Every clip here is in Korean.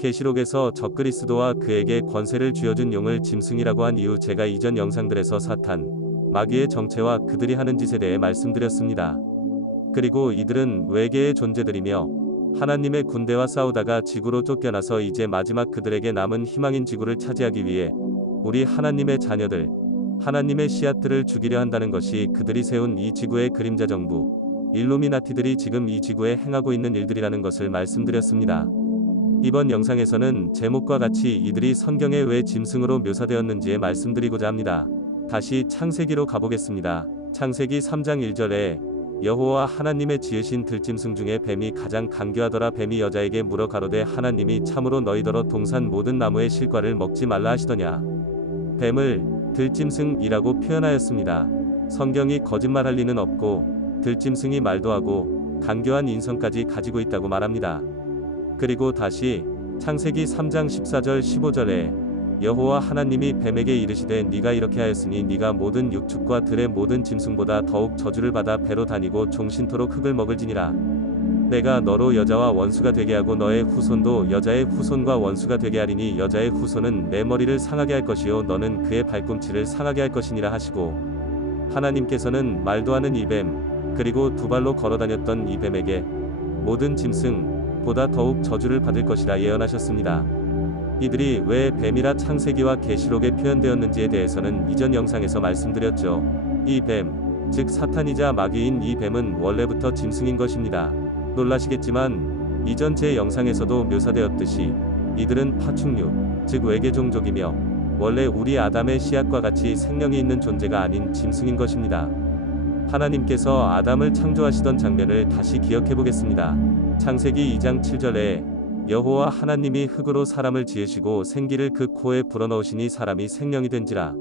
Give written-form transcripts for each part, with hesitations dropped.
계시록에서 적그리스도와 그에게 권세를 쥐어준 용을 짐승이라고 한 이유 제가 이전 영상들에서 사탄, 마귀의 정체와 그들이 하는 짓에 대해 말씀드렸습니다. 그리고 이들은 외계의 존재들이며 하나님의 군대와 싸우다가 지구로 쫓겨나서 이제 마지막 그들에게 남은 희망인 지구를 차지하기 위해 우리 하나님의 자녀들, 하나님의 씨앗들을 죽이려 한다는 것이 그들이 세운 이 지구의 그림자 정부, 일루미나티들이 지금 이 지구에 행하고 있는 일들이라는 것을 말씀드렸습니다. 이번 영상에서는 제목과 같이 이들이 성경에 왜 짐승으로 묘사되었는지에 말씀드리고자 합니다. 다시 창세기로 가보겠습니다. 창세기 3장 1절에 여호와 하나님의 지으신 들짐승 중에 뱀이 가장 간교하더라. 뱀이 여자에게 물어 가로되 하나님이 참으로 너희더러 동산 모든 나무의 실과를 먹지 말라 하시더냐. 뱀을 들짐승이라고 표현하였습니다. 성경이 거짓말할 리는 없고 들짐승이 말도 하고 간교한 인성까지 가지고 있다고 말합니다. 그리고 다시 창세기 3장 14절 15절에 여호와 하나님이 뱀에게 이르시되 네가 이렇게 하였으니 네가 모든 육축과 들의 모든 짐승보다 더욱 저주를 받아 배로 다니고 종신토록 흙을 먹을지니라. 내가 너로 여자와 원수가 되게 하고 너의 후손도 여자의 후손과 원수가 되게 하리니 여자의 후손은 내 머리를 상하게 할 것이요 너는 그의 발꿈치를 상하게 할 것이니라 하시고, 하나님께서는 말도 하는 이 뱀 그리고 두 발로 걸어다녔던 이 뱀에게 모든 짐승 보다 더욱 저주를 받을 것이라 예언하셨습니다. 이들이 왜 뱀이라 창세기와 계시록에 표현되었는지에 대해서는 이전 영상에서 말씀드렸죠. 이 뱀, 즉 사탄이자 마귀인 이 뱀은 원래부터 짐승인 것입니다. 놀라시겠지만 이전 제 영상에서도 묘사되었듯이 이들은 파충류, 즉 외계 종족이며 원래 우리 아담의 씨앗과 같이 생명이 있는 존재가 아닌 짐승인 것입니다. 하나님께서 아담을 창조하시던 장면을 다시 기억해 보겠습니다. 창세기 2장 7절에 여호와 하나님이 흙으로 사람을 지으시고 생기를 그 코에 불어넣으시니 사람이 생명이 된지라.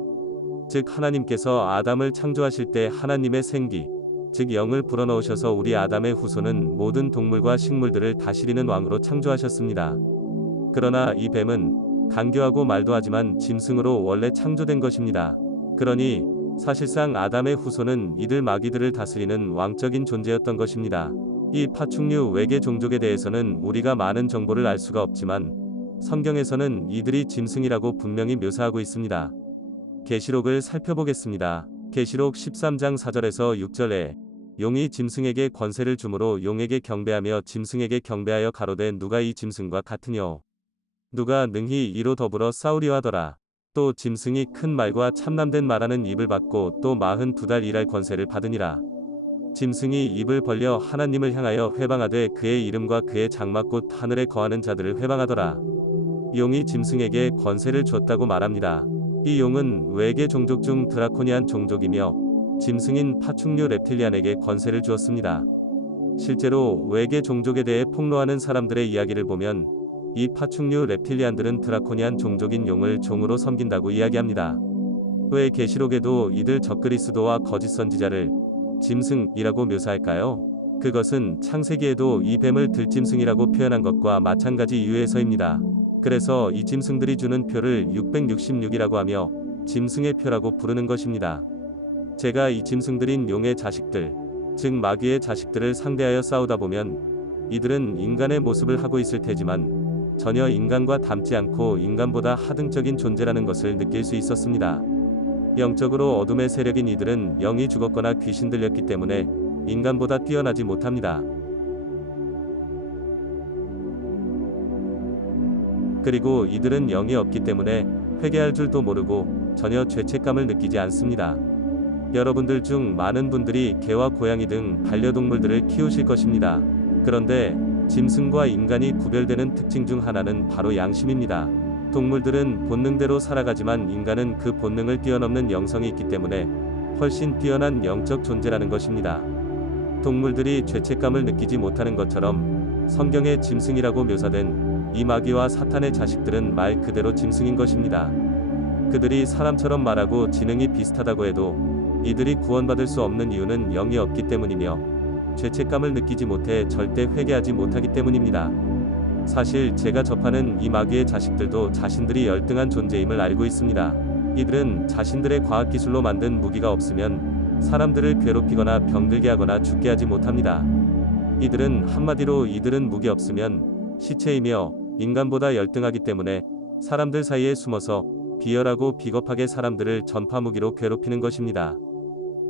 즉 하나님께서 아담을 창조하실 때 하나님의 생기, 즉 영을 불어넣으셔서 우리 아담의 후손은 모든 동물과 식물들을 다스리는 왕으로 창조하셨습니다. 그러나 이 뱀은 간교하고 말도 하지만 짐승으로 원래 창조된 것입니다. 그러니 사실상 아담의 후손은 이들 마귀들을 다스리는 왕적인 존재였던 것입니다. 이 파충류 외계 종족에 대해서는 우리가 많은 정보를 알 수가 없지만 성경에서는 이들이 짐승이라고 분명히 묘사하고 있습니다. 계시록을 살펴보겠습니다. 계시록 13장 4절에서 6절에 용이 짐승에게 권세를 주므로 용에게 경배하며 짐승에게 경배하여 가로되 누가 이 짐승과 같으뇨. 누가 능히 이로 더불어 싸우려 하더라. 또 짐승이 큰 말과 참남된 말하는 입을 받고 또 42달 일할 권세를 받으니라. 짐승이 입을 벌려 하나님을 향하여 회방하되 그의 이름과 그의 장막 곧 하늘에 거하는 자들을 회방하더라. 용이 짐승에게 권세를 줬다고 말합니다. 이 용은 외계 종족 중 드라코니안 종족이며 짐승인 파충류 reptilian에게 권세를 주었습니다. 실제로 외계 종족에 대해 폭로하는 사람들의 이야기를 보면 이 파충류 reptilian들은 드라코니안 종족인 용을 종으로 섬긴다고 이야기합니다. 왜 계시록에도 이들 적그리스도와 거짓 선지자를 짐승이라고 묘사할까요? 그것은 창세기에도 이 뱀을 들짐승이라고 표현한 것과 마찬가지 이유에서입니다. 그래서 이 짐승들이 주는 표를 666이라고 하며 짐승의 표라고 부르는 것입니다. 제가 이 짐승들인 용의 자식들, 즉 마귀의 자식들을 상대하여 싸우다 보면 이들은 인간의 모습을 하고 있을 테지만 전혀 인간과 닮지 않고 인간보다 하등적인 존재라는 것을 느낄 수 있었습니다. 영적으로 어둠의 세력인 이들은 영이 죽었거나 귀신 들렸기 때문에 인간보다 뛰어나지 못합니다. 그리고 이들은 영이 없기 때문에 회개할 줄도 모르고 전혀 죄책감을 느끼지 않습니다. 여러분들 중 많은 분들이 개와 고양이 등 반려동물들을 키우실 것입니다. 그런데 짐승과 인간이 구별되는 특징 중 하나는 바로 양심입니다. 동물들은 본능대로 살아가지만 인간은 그 본능을 뛰어넘는 영성이 있기 때문에 훨씬 뛰어난 영적 존재라는 것입니다. 동물들이 죄책감을 느끼지 못하는 것처럼 성경의 짐승이라고 묘사된 이 마귀와 사탄의 자식들은 말 그대로 짐승인 것입니다. 그들이 사람처럼 말하고 지능이 비슷하다고 해도 이들이 구원받을 수 없는 이유는 영이 없기 때문이며 죄책감을 느끼지 못해 절대 회개하지 못하기 때문입니다. 사실 제가 접하는 이 마귀의 자식들도 자신들이 열등한 존재임을 알고 있습니다. 이들은 자신들의 과학기술로 만든 무기가 없으면 사람들을 괴롭히거나 병들게 하거나 죽게 하지 못합니다. 이들은 한마디로 이들은 무기 없으면 시체이며 인간보다 열등하기 때문에 사람들 사이에 숨어서 비열하고 비겁하게 사람들을 전파무기로 괴롭히는 것입니다.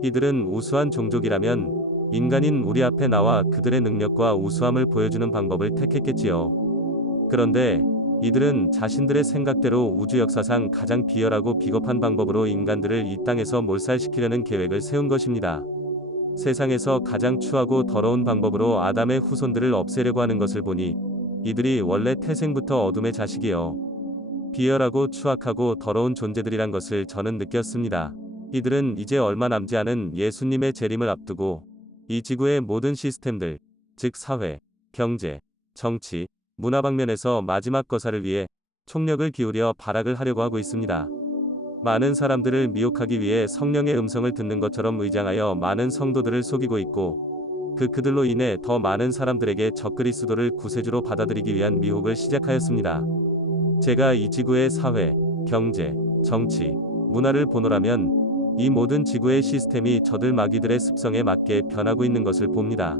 이들은 우수한 종족이라면 인간인 우리 앞에 나와 그들의 능력과 우수함을 보여주는 방법을 택했겠지요. 그런데 이들은 자신들의 생각대로 우주 역사상 가장 비열하고 비겁한 방법으로 인간들을 이 땅에서 몰살시키려는 계획을 세운 것입니다. 세상에서 가장 추하고 더러운 방법으로 아담의 후손들을 없애려고 하는 것을 보니 이들이 원래 태생부터 어둠의 자식이요, 비열하고 추악하고 더러운 존재들이란 것을 저는 느꼈습니다. 이들은 이제 얼마 남지 않은 예수님의 재림을 앞두고 이 지구의 모든 시스템들, 즉 사회, 경제, 정치, 문화 방면에서 마지막 거사를 위해 총력을 기울여 발악을 하려고 하고 있습니다. 많은 사람들을 미혹하기 위해 성령의 음성을 듣는 것처럼 의장하여 많은 성도들을 속이고 있고 그들로 인해 더 많은 사람들에게 적그리스도를 구세주로 받아들이기 위한 미혹을 시작하였습니다. 제가 이 지구의 사회, 경제, 정치, 문화를 보노라면 이 모든 지구의 시스템이 저들 마귀들의 습성에 맞게 변하고 있는 것을 봅니다.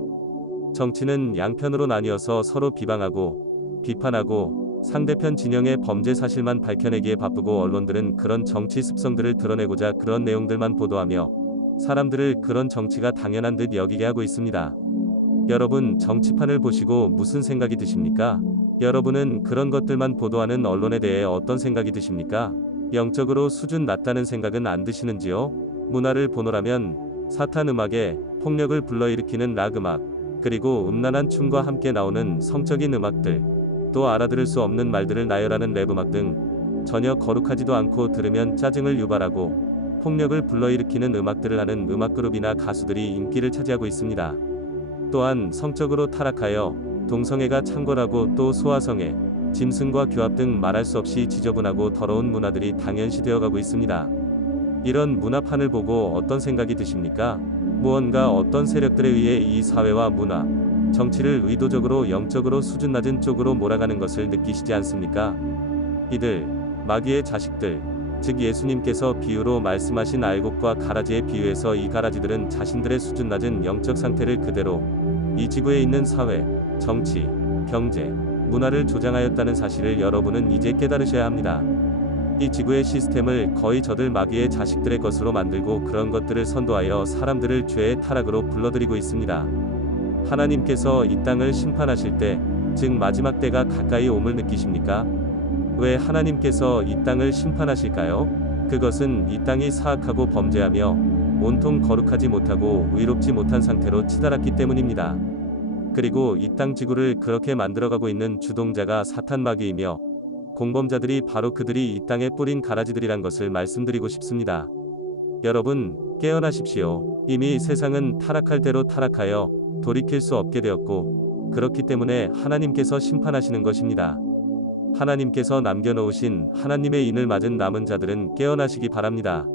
정치는 양편으로 나뉘어서 서로 비방하고 비판하고 상대편 진영의 범죄 사실만 밝혀내기에 바쁘고 언론들은 그런 정치 습성들을 드러내고자 그런 내용들만 보도하며 사람들을 그런 정치가 당연한 듯 여기게 하고 있습니다. 여러분, 정치판을 보시고 무슨 생각이 드십니까? 여러분은 그런 것들만 보도하는 언론에 대해 어떤 생각이 드십니까? 영적으로 수준 낮다는 생각은 안 드시는지요? 문화를 보노라면 사탄 음악에 폭력을 불러일으키는 락 음악, 그리고 음란한 춤과 함께 나오는 성적인 음악들, 또 알아들을 수 없는 말들을 나열하는 랩 음악 등 전혀 거룩하지도 않고 들으면 짜증을 유발하고 폭력을 불러일으키는 음악들을 하는 음악 그룹이나 가수들이 인기를 차지하고 있습니다. 또한 성적으로 타락하여 동성애가 창궐하고 또 소아성애, 짐승과 교합 등 말할 수 없이 지저분하고 더러운 문화들이 당연시되어 가고 있습니다. 이런 문화판을 보고 어떤 생각이 드십니까? 무언가 어떤 세력들에 의해 이 사회와 문화, 정치를 의도적으로 영적으로 수준 낮은 쪽으로 몰아가는 것을 느끼시지 않습니까? 이들, 마귀의 자식들, 즉 예수님께서 비유로 말씀하신 알곡과 가라지에 비유해서 이 가라지들은 자신들의 수준 낮은 영적 상태를 그대로 이 지구에 있는 사회, 정치, 경제, 문화를 조장하였다는 사실을 여러분은 이제 깨달으셔야 합니다. 이 지구의 시스템을 거의 저들 마귀의 자식들의 것으로 만들고 그런 것들을 선도하여 사람들을 죄의 타락으로 불러들이고 있습니다. 하나님께서 이 땅을 심판하실 때, 즉 마지막 때가 가까이 옴을 느끼십니까? 왜 하나님께서 이 땅을 심판하실까요? 그것은 이 땅이 사악하고 범죄하며 온통 거룩하지 못하고 의롭지 못한 상태로 치달았기 때문입니다. 그리고 이 땅 지구를 그렇게 만들어가고 있는 주동자가 사탄 마귀이며 공범자들이 바로 그들이 이 땅에 뿌린 가라지들이란 것을 말씀드리고 싶습니다. 여러분, 깨어나십시오. 이미 세상은 타락할 대로 타락하여 돌이킬 수 없게 되었고 그렇기 때문에 하나님께서 심판하시는 것입니다. 하나님께서 남겨놓으신 하나님의 인을 맞은 남은 자들은 깨어나시기 바랍니다.